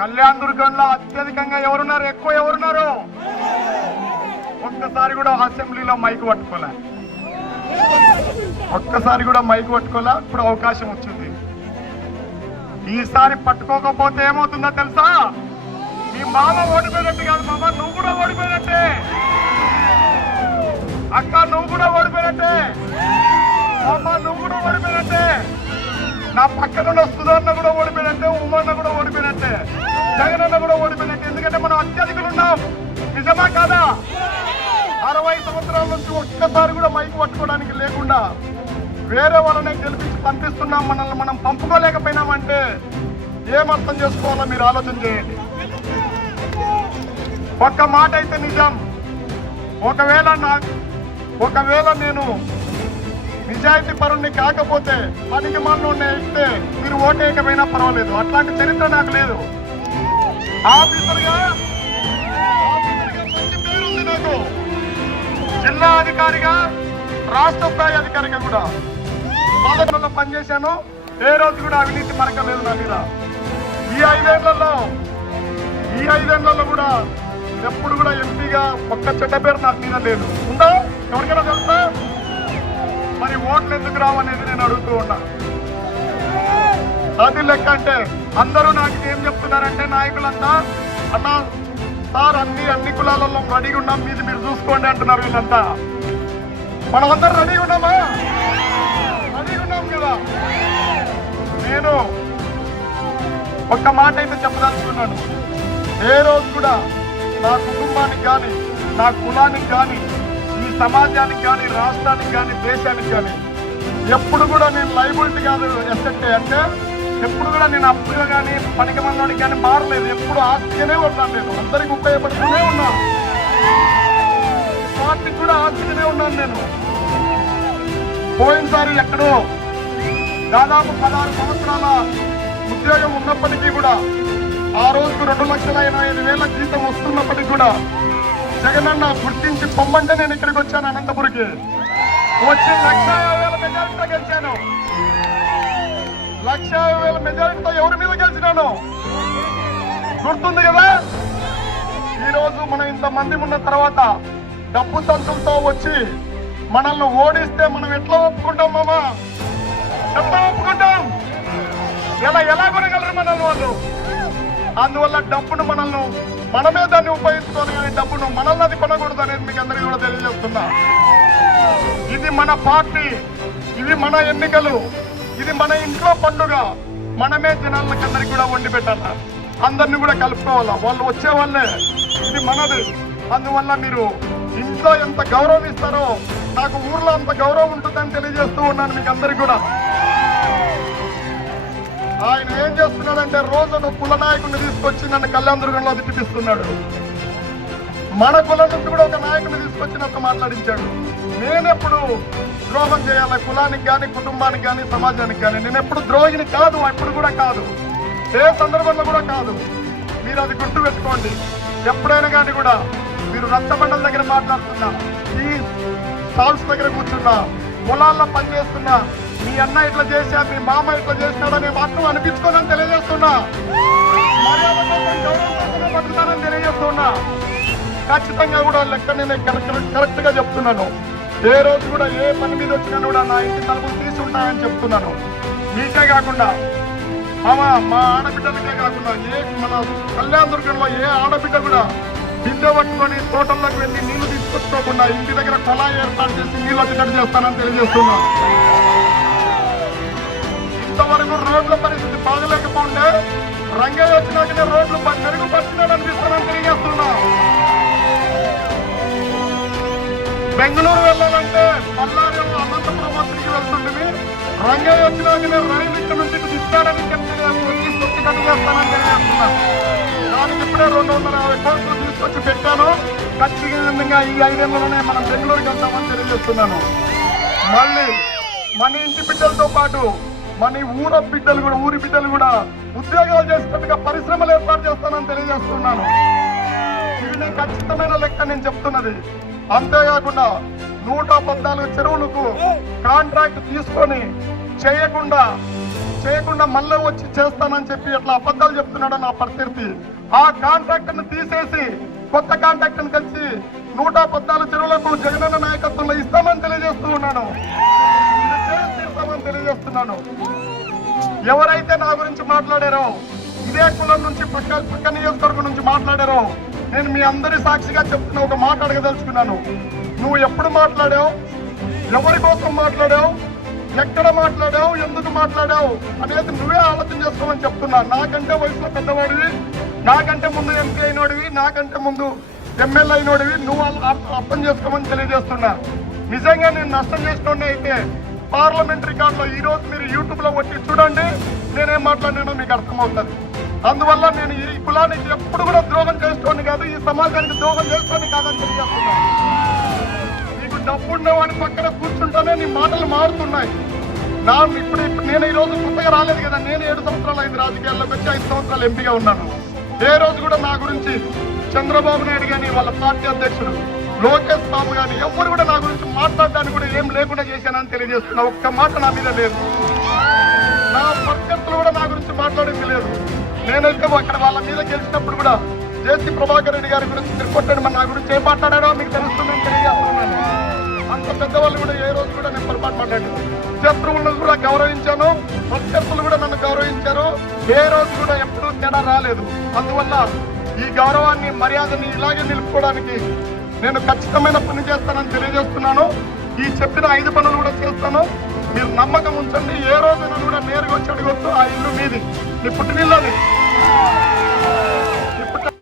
కళ్యాణ్ దుర్గంలో అత్యధికంగా ఎవరున్నారు? ఎక్కువ ఎవరున్నారు? ఒక్కసారి కూడా అసెంబ్లీలో మైక్ పట్టుకోలే. ఒక్కసారి కూడా మైక్ పట్టుకోలే. ఇప్పుడు అవకాశం వచ్చింది. ఈసారి పట్టుకోకపోతే ఏమవుతుందో తెలుసా? మీ మామ ఓడిపోయినట్టు కాదు మామ నువ్వు కూడా ఓడిపోయినట్టే. అక్క నువ్వు కూడా ఓడిపోయినట్టే. అమ్మ నువ్వు కూడా ఓడిపోయినట్టే. నా పక్కన ఉన్న సుధర్ణ కూడా ఓడిపోయినట్టే ఉమ్మన్న కూడా ఓడిపోయినట్టే జగనన్న కూడా ఓడిపోయినట్టే. ఎందుకంటే మనం అత్యధికులు ఉన్నాం. నిజమా కాదా? అరవై సంవత్సరాల నుంచి ఒక్కసారి కూడా మైక్ పట్టుకోవడానికి లేకుండా వేరే వాళ్ళనే గెలిపించి పంపిస్తున్నాం మనల్ని మనం పంపుకోలేకపోయినామంటే ఏమర్థం చేసుకోవాలో మీరు ఆలోచన చేయండి. ఒక్క మాట అయితే నిజం. ఒకవేళ నా ఒకవేళ నేను నిజాయితీ పరుణ్ణి కాకపోతే పనికి మనోడిని ఇస్తే మీరు ఓటేయకపోయినా పర్వాలేదు. అట్లాంటి చరిత్ర నాకు లేదు. ఆఫీసర్గా మంచి నాకు. జిల్లా అధికారిగా రాష్ట్ర స్థాయి అధికారిగా కూడా. పాలకులలో పనిచేశాను. ఏ రోజు కూడా అవినీతి మరకలేదు నా మీద. ఈ ఐదేళ్ళలో ఈ ఐదేళ్ళలో కూడా ఎప్పుడు కూడా ఎంపీగా ఒక్క చెడ్డ పేరు నాకు మీద లేదు. ఉందా? ఎవరికైనా తెలుసా? మరి ఓట్లు ఎందుకు రావనేది నేను అడుగుతూ ఉన్నా. అది లెక్క అంటే అందరూ నాకు ఏం చెప్తున్నారంటే నాయకులంతా అన్న సార్ అన్ని అన్ని కులాలలో రెడీగా ఉన్నాం మీది మీరు చూసుకోండి అంటున్నారు వీళ్ళంతా. మనం రెడీగా ఉన్నామా? రెడీగా ఉన్నాం కదా. నేను ఒక్క మాట అయితే చెప్పదలుచుకున్నాను. ఏ రోజు కూడా నా కుటుంబానికి కానీ నా కులానికి కానీ సమాజానికి కానీ రాష్ట్రానికి కానీ దేశానికి కానీ ఎప్పుడు కూడా నేను లైబిలిటీ కాదు ఎస్ఎట్టే అంటే ఎప్పుడు కూడా నేను అప్పుగా కానీ పనికి మందోడికి కానీ మారలేదు. ఎప్పుడు ఆస్తిగానే ఉన్నాను నేను. అందరికి ఉపయోగపడుతూనే ఉన్నాను. పార్టీకి కూడా ఆస్తిగానే ఉన్నాను నేను. పోయినసారి ఎక్కడో దాదాపు పదహారు సంవత్సరాల ఉద్యోగం ఉన్నప్పటికీ కూడా ఆ రోజుకు రెండు లక్షల ఎనభై ఐదు వేల జీతం వస్తున్నప్పటికీ కూడా జగనన్న గుర్తించి పొమ్మంటే నేను ఇక్కడికి వచ్చాను అనంతపురికి. వచ్చి లక్ష యాభై వేల మెజారిటీతో గెలిచాను. లక్ష యాభై వేల మెజారిటీతో ఎవరి మీద గెలిచినాను? గుర్తుంది కదా? ఈరోజు మనం ఇంతమంది ఉన్న తర్వాత డబ్బు సంతులతో వచ్చి మనల్ని ఓడిస్తే మనం ఎట్లా ఒప్పుకుంటాం మామా? ఎట్లా ఒప్పుకుంటాం? ఎలా ఎలా కొనగలరు మనల్ని వాళ్ళు అందువల్ల డబ్బును మనల్ని మనమే దాన్ని ఉపయోగించుకోవాలి కానీ డబ్బును మనల్ని అది కొనకూడదు అనేది మీకు అందరికీ కూడా తెలియజేస్తున్నా. ఇది మన పార్టీ ఇది మన ఎన్నికలు ఇది మన ఇంట్లో పండుగ. మనమే జనాలకు అందరికి కూడా వండి పెట్టాలా? అందరిని కూడా కలుపుకోవాలా? వాళ్ళు వచ్చే వాళ్ళే. ఇది మనది. అందువల్ల మీరు ఇంట్లో ఎంత గౌరవం ఇస్తారో నాకు ఊర్లో అంత గౌరవం ఉంటుందని తెలియజేస్తూ ఉన్నాను మీకు అందరికి కూడా. ఆయన ఏం చేస్తున్నాడంటే రోజు నువ్వు కుల నాయకుడిని తీసుకొచ్చి నన్ను కళ్యాణ దుర్గంలో తిప్పిస్తున్నాడు మన కులం నుంచి కూడా ఒక నాయకుని తీసుకొచ్చినంత మాట్లాడించాడు. నేనెప్పుడు ద్రోహం చేయాలి? కులానికి కానీ కుటుంబానికి కానీ సమాజానికి కానీ నేను ఎప్పుడు ద్రోహిని కాదు ఎప్పుడు కూడా కాదు. ఏ సందర్భంలో కూడా కాదు. మీరు అది గుర్తు పెట్టుకోండి. ఎప్పుడైనా కానీ కూడా మీరు రక్తమండల దగ్గర మాట్లాడుతున్నా ఈ స్టాల్స్ దగ్గర కూర్చున్నా పొలాల్లో పనిచేస్తున్నా మీ అన్న ఇట్లా చేశా మీ మామ ఇట్లా చేసినాడని మాత్రం అనిపించుకోనని తెలియజేస్తున్నా. మర్యాద తెలియజేస్తున్నా. ఖచ్చితంగా కూడా లెక్క నేను కరెక్ట్ కరెక్ట్గా చెప్తున్నాను. ఏ రోజు కూడా ఏ పని మీద వచ్చినా కూడా నా ఇంటి తలుపులు తీసి ఉంటాయని చెప్తున్నాను. మీకే కాకుండా మామ మా ఆడబిడ్డలకే కాకుండా ఏ మన కళ్యాణ దుర్గంలో ఏ ఆడబిడ్డ కూడా బిందె పట్టుకొని తోటల్లోకి వెళ్ళి నీళ్ళు తీసుకొచ్చుకోకుండా ఇంటి దగ్గర కొలాయి ఏర్పాటు చేసి నీళ్ళు వచ్చేటట్టు చేస్తానని తెలియజేస్తున్నాను ఇంతవరకు రోడ్ల పరిస్థితి బాగలేకపోతే రంగయ్య వచ్చినాకనే రోడ్లు ప- మెరుగుపరిచినాడు తెలియజేస్తున్నా. బెంగళూరు వెళ్ళాలంటే బళ్ళారి అనంతపురం మంత్రికి వెళ్తుంటుంది. రంగయ్య వచ్చినాకనే రైలు ఇక్కడ నుంచి ఇటు తిప్పాడని చెప్పి తెలియజేస్తున్నా. దానికి ఇప్పుడే రెండు వందల యాభై కోట్లు తీసుకొచ్చి పెట్టాను. ఖచ్చితంగా ఈ ఐదేళ్ళలోనే మనం బెంగళూరుకి వెళ్తామని తెలియజేస్తున్నాను. మళ్ళీ మన ఇంటి బిడ్డలతో పాటు మన ఊర బిడ్డలు కూడా ఊరి బిడ్డలు కూడా ఉద్యోగాలు చేసినట్టుగా పరిశ్రమలు ఏర్పాటు చేస్తానని తెలియజేస్తున్నాను. ఇది నేను ఖచ్చితమైన లెక్క నేను చెప్తున్నది. అంతేకాకుండా నూట పద్నాలుగు చెరువులకు కాంట్రాక్ట్ తీసుకొని చేయకుండా చేయకుండా మళ్ళీ వచ్చి చేస్తానని చెప్పి ఇట్లా అబద్ధాలు చెప్తున్నాడు నా ప్రత్యర్థి. ఆ కాంట్రాక్ట్ను తీసేసి కొత్త కాంట్రాక్ట్ను కలిసి నూట పద్నాలుగు చెరువులకు జగనన్న నాయకత్వంలో ఇస్తామని తెలియజేస్తూ ఉన్నాను. తెలియజేస్తున్నాను ఎవరైతే నా గురించి మాట్లాడారో ఇదే కులం నుంచి పక్క పక్క నియోజకవర్గం నుంచి మాట్లాడారో నేను మీ అందరి సాక్షిగా చెప్తున్న ఒక మాట అడగదలుచుకున్నాను. నువ్వు ఎప్పుడు మాట్లాడావు? ఎవరి కోసం మాట్లాడావు? ఎక్కడ మాట్లాడావు? ఎందుకు మాట్లాడావు? అనేది నువ్వే ఆలోచన చేసుకోమని చెప్తున్నా. నాకంటే వయసులో పెద్దవాడివి నాకంటే ముందు ఎంపీ అయినోడివి నాకంటే ముందు ఎమ్మెల్యే అయినోడివి నువ్వు అర్థం చేసుకోమని తెలియజేస్తున్నా. నిజంగా నేను నష్టం చేసిన అయితే పార్లమెంట్ రికార్డులో ఈ రోజు మీరు యూట్యూబ్లో వచ్చి చూడండి నేనేం మాట్లాడినానో మీకు అర్థమవుతుంది. అందువల్ల నేను ఈ కులానికి ఎప్పుడు కూడా ద్రోహం చేసుకోండి కాదు ఈ సమాజానికి ద్రోహం చేసుకోండి కాదని తెలియజేస్తున్నాను. నీకు డబ్బు ఉండేవాడి పక్కన కూర్చుంటేనే నీ మాటలు మారుతున్నాయి. నా ఇప్పుడు ఇప్పుడు నేను ఈ రోజు కొత్తగా రాలేదు కదా నేను ఏడు సంవత్సరాలు ఐదు రాజకీయాల్లోకి వచ్చి ఐదు సంవత్సరాలు ఎంపీగా ఉన్నాను. ఏ రోజు కూడా నా గురించి చంద్రబాబు నాయుడు గాని వాళ్ళ పార్టీ అధ్యక్షుడు లోకేష్ బాబు కానీ ఎవరు కూడా నా గురించి మాట్లాడడానికి కూడా ఏం లేకుండా చేశానని తెలియజేస్తున్నా ఒక్క మాట నా మీద లేదు. నా పరిస్థితులు కూడా నా గురించి మాట్లాడింది లేదు. నేనైతే అక్కడ వాళ్ళ మీద గెలిచినప్పుడు కూడా జేసీ ప్రభాకర్ రెడ్డి గారి గురించి మీరు మరి నా గురించి ఏం మాట్లాడాడో మీకు తెలుస్తుందని తెలియజేస్తున్నాను. అంత పెద్దవాళ్ళు కూడా ఏ రోజు కూడా నేను పొరపాటు మాట్లాడాను శత్రువులను కూడా గౌరవించాను. ప్రత్యర్థులు కూడా నన్ను గౌరవించారు. ఏ రోజు కూడా ఎప్పుడూ తేడా రాలేదు. అందువల్ల ఈ గౌరవాన్ని మర్యాదని ఇలాగే నిలుపుకోవడానికి నేను ఖచ్చితమైన పని చేస్తానని తెలియజేస్తున్నాను. ఈ చెప్పిన ఐదు పనులు కూడా చేస్తాను. మీరు నమ్మకం ఉంచండి. ఏ రోజైనా కూడా నేరుగా వచ్చి అడగొచ్చు ఆ ఇల్లు మీది. మీ పుట్టినిల్లది